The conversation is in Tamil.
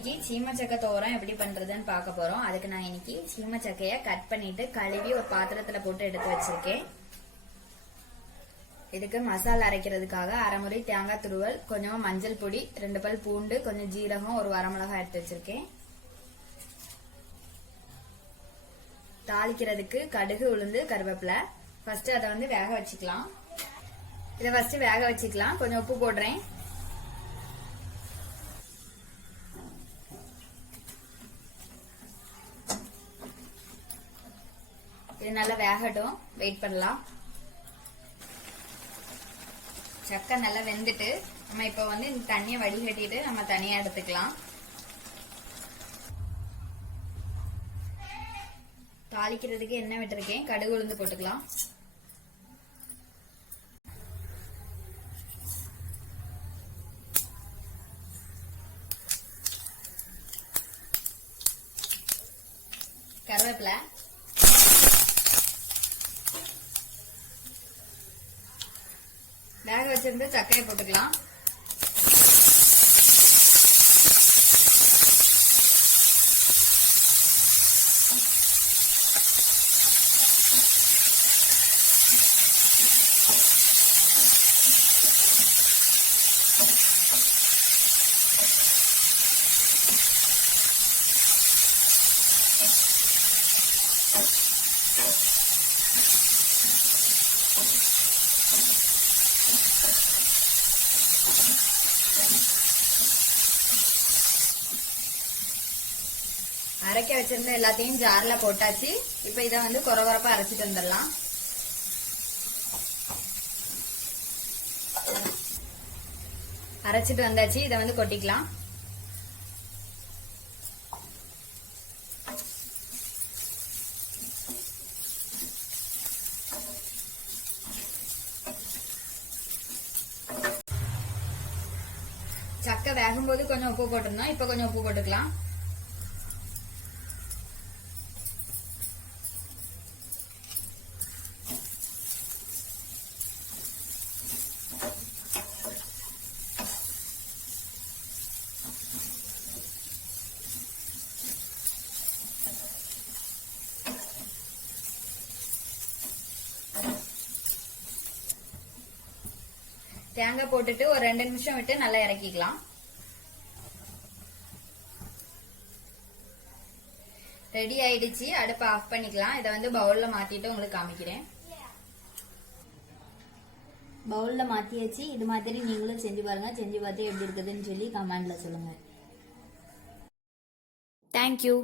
இன்னைக்கு சீமை சக்கை துவரம் எப்படி பண்றதுன்னு பார்க்க போறோம். அதுக்கு நான் இன்னைக்கு சீமை சக்கைய கட் பண்ணிட்டு கழுவி ஒரு பாத்திரத்துல போட்டு எடுத்து வச்சிருக்கேன். இதுக்கு மசாலா அரைக்கிறதுக்காக அரைமுறை தேங்காய் துருவல், கொஞ்சம் மஞ்சள் பொடி, 2 பல் பூண்டு, கொஞ்சம் ஜீரகம், ஒரு வரமிளகாய் எடுத்து வச்சிருக்கேன். தாளிக்கிறதுக்கு கடுகு, உளுந்து, கருவேப்பிலை. ஃபர்ஸ்ட் அதை வேக வச்சுக்கலாம். இதை ஃபர்ஸ்ட் வேக வச்சுக்கலாம். கொஞ்சம் உப்பு போடுறேன். இது நல்லா வேகட்டும், வெயிட் பண்ணலாம். சக்கை நல்லா வெந்துட்டு நம்ம இப்ப இந்த தண்ணியை வடிகட்டிட்டு நம்ம தனியா எடுத்துக்கலாம். தாளிக்கிறதுக்கு எண்ணெய் விட்டுருக்கேன். கடுகு, உளுந்து போட்டுக்கலாம். கருவேப்பிலை, வேக வச்சிருந்து சக்கையை போட்டுக்கலாம். அரைக்க வச்சிருந்த எல்லாத்தையும் ஜார்ல போட்டாச்சு. இப்ப இதை கொரகொரப்பா அரைச்சிட்டு வந்துடலாம். அரைச்சிட்டு வந்தாச்சு. இதை கொட்டிக்கலாம். சக்கை வேகும் போது கொஞ்சம் உப்பு போட்டிருந்தோம். இப்ப கொஞ்சம் உப்பு போட்டுக்கலாம். தேங்காய் போட்டுட்டு ஒரு 2 நிமிஷம் விட்டு நல்லா இறக்கிக்கலாம். ரெடி ஆயிடுச்சு. அடுப்பை ஆஃப் பண்ணிக்கலாம். இதை பவுல்ல மாத்திட்டு உங்களுக்கு காமிக்கிறேன். பவுல்ல மாத்தியாச்சு. இது மாதிரி நீங்களும் செஞ்சு பாருங்க. செஞ்சு பார்த்து எப்படி இருக்குதுன்னு சொல்லி கமெண்ட்ல சொல்லுங்க. தேங்க்யூ.